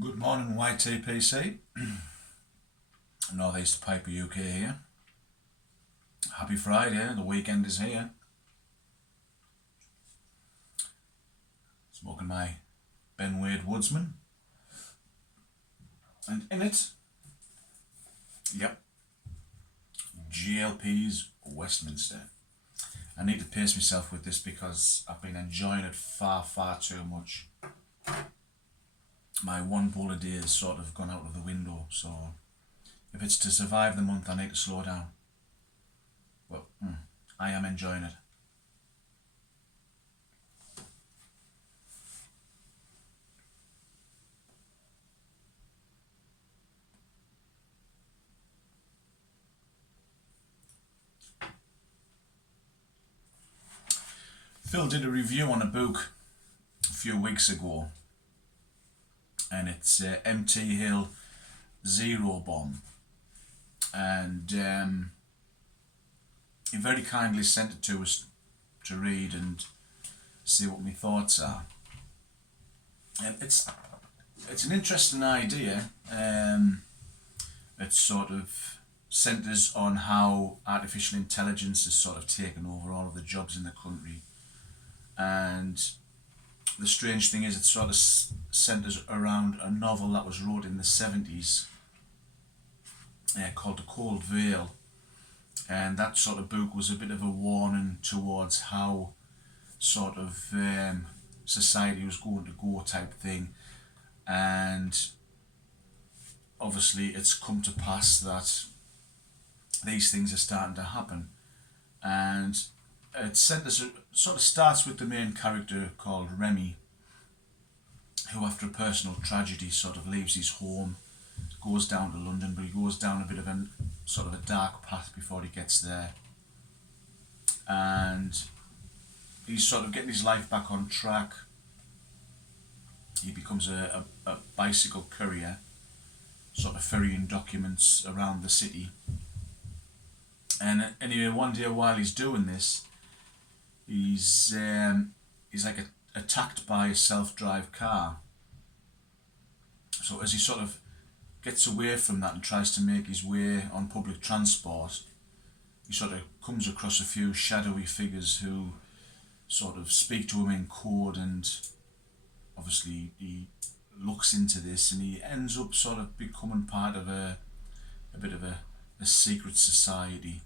Good morning, YTPC. Northeast Piper UK here. Happy Friday, the weekend is here. Smoking my Ben Wade Woodsman. And in it, yep, GLP's Westminster. I need to pace myself with this because I've been enjoying it far too much. My one bowl a day has sort of gone out of the window, so if it's to survive the month I need to slow down. Well, I am enjoying it. Phil did a review on a book a few weeks ago, and it's MT Hill Zero Bomb, and he very kindly sent it to us to read and see what my thoughts are. And it's an interesting idea. It sort of centres on how artificial intelligence has sort of taken over all of the jobs in the country. And the strange thing is it sort of centres around a novel that was wrote in the 70s called The Cold Veil. And that sort of book was a bit of a warning towards how sort of society was going to go type thing. And obviously it's come to pass that these things are starting to happen. And it sort of starts with the main character called Remy, who after a personal tragedy sort of leaves his home, goes down to London, but he goes down a bit of a sort of a dark path before he gets there. And he's sort of getting his life back on track. He becomes a bicycle courier, sort of ferrying documents around the city. And anyway, one day while he's doing this, he's like attacked by a self-drive car. So as he sort of gets away from that and tries to make his way on public transport, he sort of comes across a few shadowy figures who sort of speak to him in code, and obviously he looks into this and he ends up sort of becoming part of a bit of a secret society,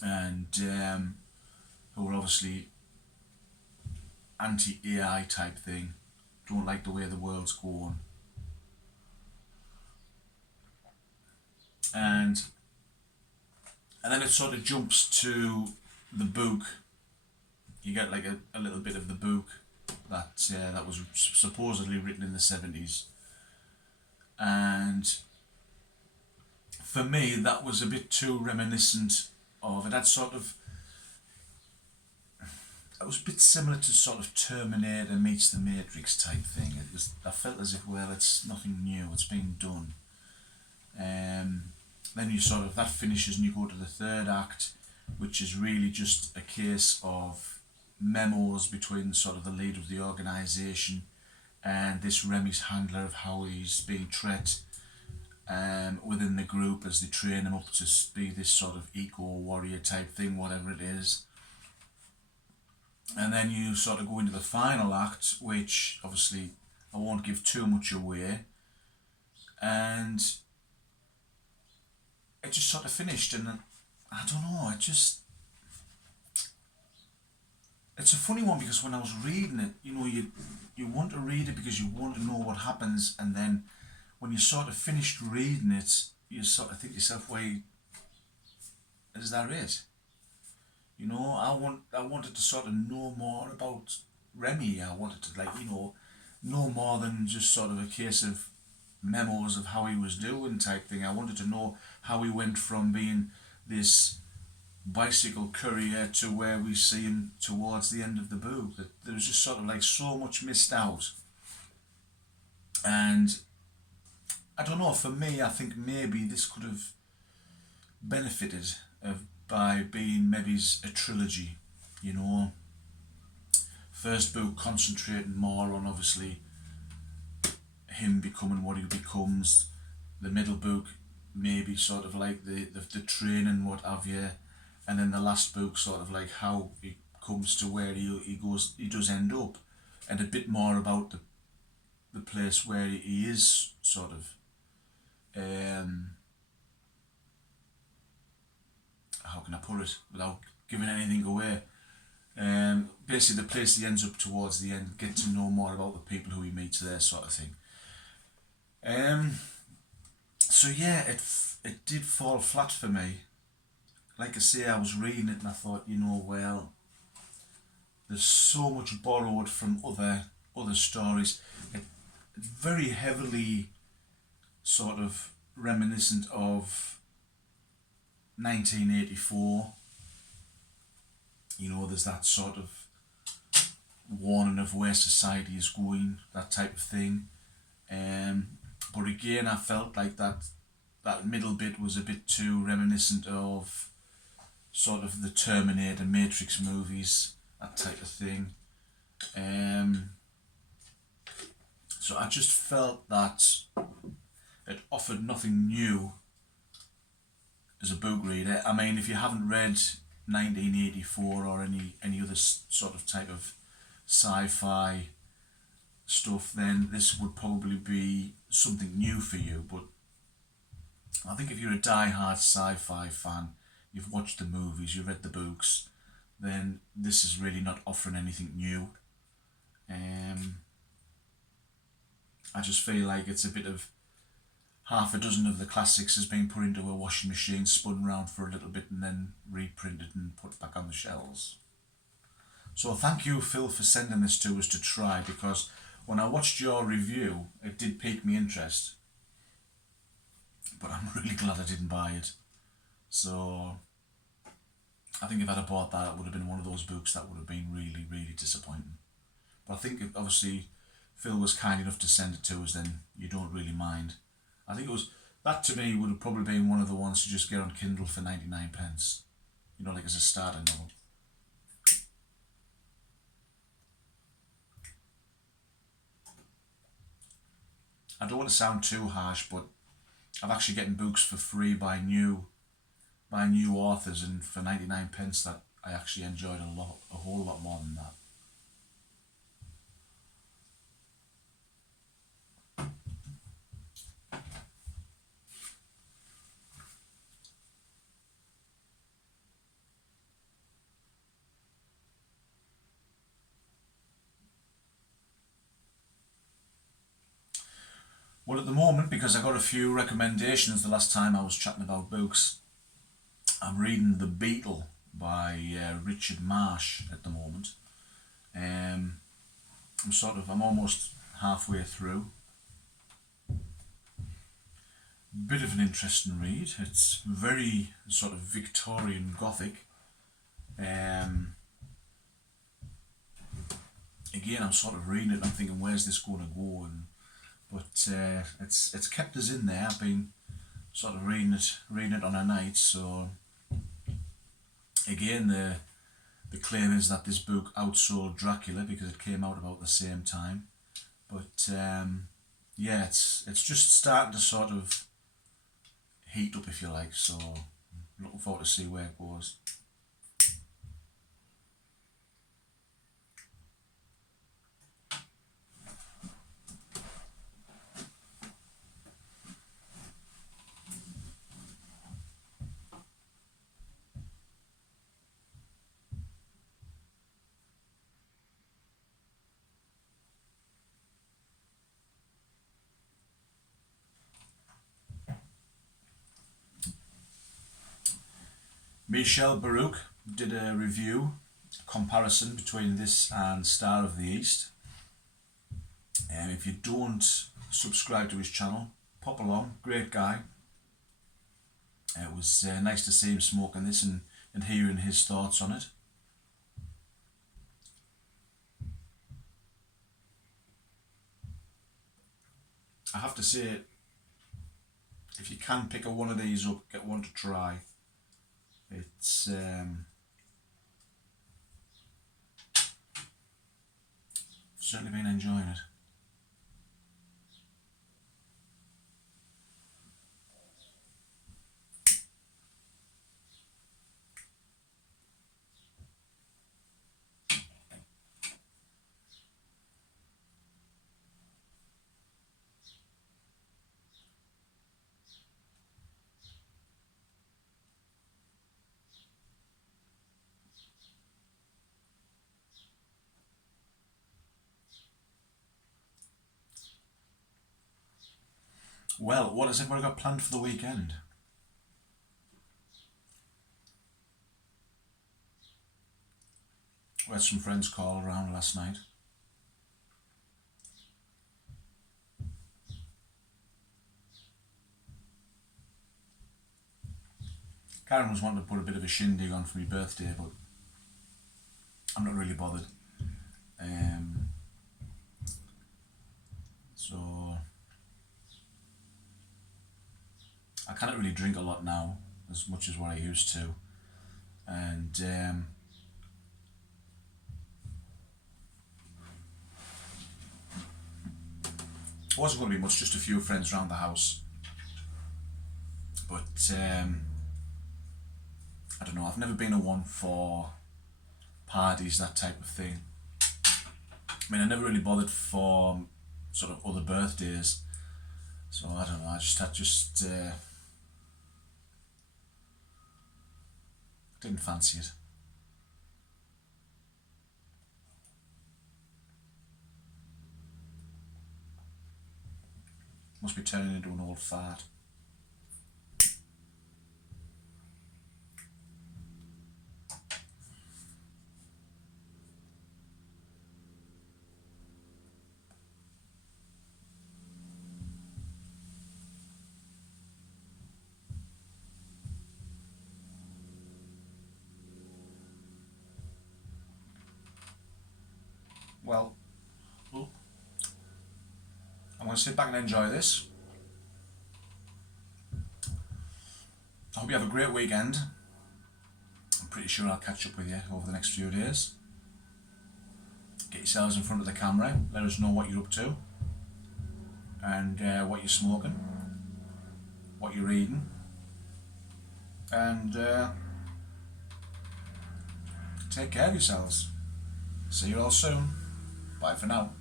and who are obviously anti-AI type thing, don't like the way the world's going. And then it sort of jumps to the book. You get like a little bit of the book that was supposedly written in the 70s. And for me, that was a bit too reminiscent of it. That sort of, it was a bit similar to sort of Terminator meets the Matrix type thing. I felt as if, well, it's nothing new, it's been done. Then you sort of, that finishes and you go to the third act, which is really just a case of memos between sort of the leader of the organisation and this Remy's handler, of how he's being treated within the group as they train him up to be this sort of eco-warrior type thing, whatever it is. And then you sort of go into the final act, which obviously I won't give too much away, and it just sort of finished. And I don't know, it's a funny one, because when I was reading it, you want to read it because you want to know what happens, and then when you sort of finished reading it, you sort of think to yourself, wait, is that it? I wanted to sort of know more about Remy. I wanted to know more than just sort of a case of memos of how he was doing type thing. I wanted to know how he went from being this bicycle courier to where we see him towards the end of the book. That there was just sort of like so much missed out. And I don't know, for me, I think maybe this could have benefited by being maybe a trilogy, First book concentrating more on obviously him becoming what he becomes. The middle book maybe sort of like the training, what have you, and then the last book sort of like how he comes to where he goes, he does end up, and a bit more about the place where he is sort of how can I put it without giving anything away. Basically the place he ends up towards the end, get to know more about the people who he meets there, sort of thing. So yeah, it did fall flat for me. Like I say, I was reading it and I thought, well, there's so much borrowed from other stories. It's very heavily sort of reminiscent of 1984. There's that sort of warning of where society is going, that type of thing. But again, I felt like that middle bit was a bit too reminiscent of sort of the Terminator, Matrix movies, that type of thing. So I just felt that it offered nothing new as a book reader. I mean, if you haven't read 1984 or any other sort of type of sci-fi stuff, then this would probably be something new for you. But I think if you're a die-hard sci-fi fan, you've watched the movies, you've read the books, then this is really not offering anything new. I just feel like it's a bit of half a dozen of the classics has been put into a washing machine, spun around for a little bit and then reprinted and put back on the shelves. So thank you, Phil, for sending this to us to try, because when I watched your review, it did pique my interest. But I'm really glad I didn't buy it. So I think if I'd have bought that, it would have been one of those books that would have been really, really disappointing. But I think if obviously Phil was kind enough to send it to us, then you don't really mind. I think that to me would have probably been one of the ones to just get on Kindle for 99 pence. Like as a starter novel. I don't want to sound too harsh, but I'm actually getting books for free by new authors, and for 99 pence that I actually enjoyed a whole lot more than that. Well, at the moment, because I got a few recommendations the last time I was chatting about books, I'm reading The Beetle by Richard Marsh at the moment. I'm almost halfway through. Bit of an interesting read. It's very sort of Victorian Gothic. Again, I'm sort of reading it and I'm thinking, where's this going to go? But it's kept us in there. I've been sort of reading it on a night. So again, the claim is that this book outsold Dracula because it came out about the same time. But yeah, it's just starting to sort of heat up, if you like. So I'm looking forward to see where it goes. Michel Baruch did a review, comparison between this and Star of the East. And if you don't subscribe to his channel, pop along, great guy. It was nice to see him smoking this and hearing his thoughts on it. I have to say, if you can pick one of these up, get one to try. It's certainly been enjoying it. Well, what has everybody got planned for the weekend? We had some friends call around last night. Karen was wanting to put a bit of a shindig on for my birthday, but I'm not really bothered. So I can't really drink a lot now, as much as what I used to, and it wasn't going to be much, just a few friends around the house. But I don't know, I've never been a one for parties, that type of thing. I mean, I never really bothered for sort of other birthdays, so I don't know, I just didn't fancy it. Must be turning into an old fart. Well, I'm going to sit back and enjoy this. I hope you have a great weekend. I'm pretty sure I'll catch up with you over the next few days. Get yourselves in front of the camera, let us know what you're up to, and what you're smoking, what you're eating, and take care of yourselves. See you all soon. Bye for now.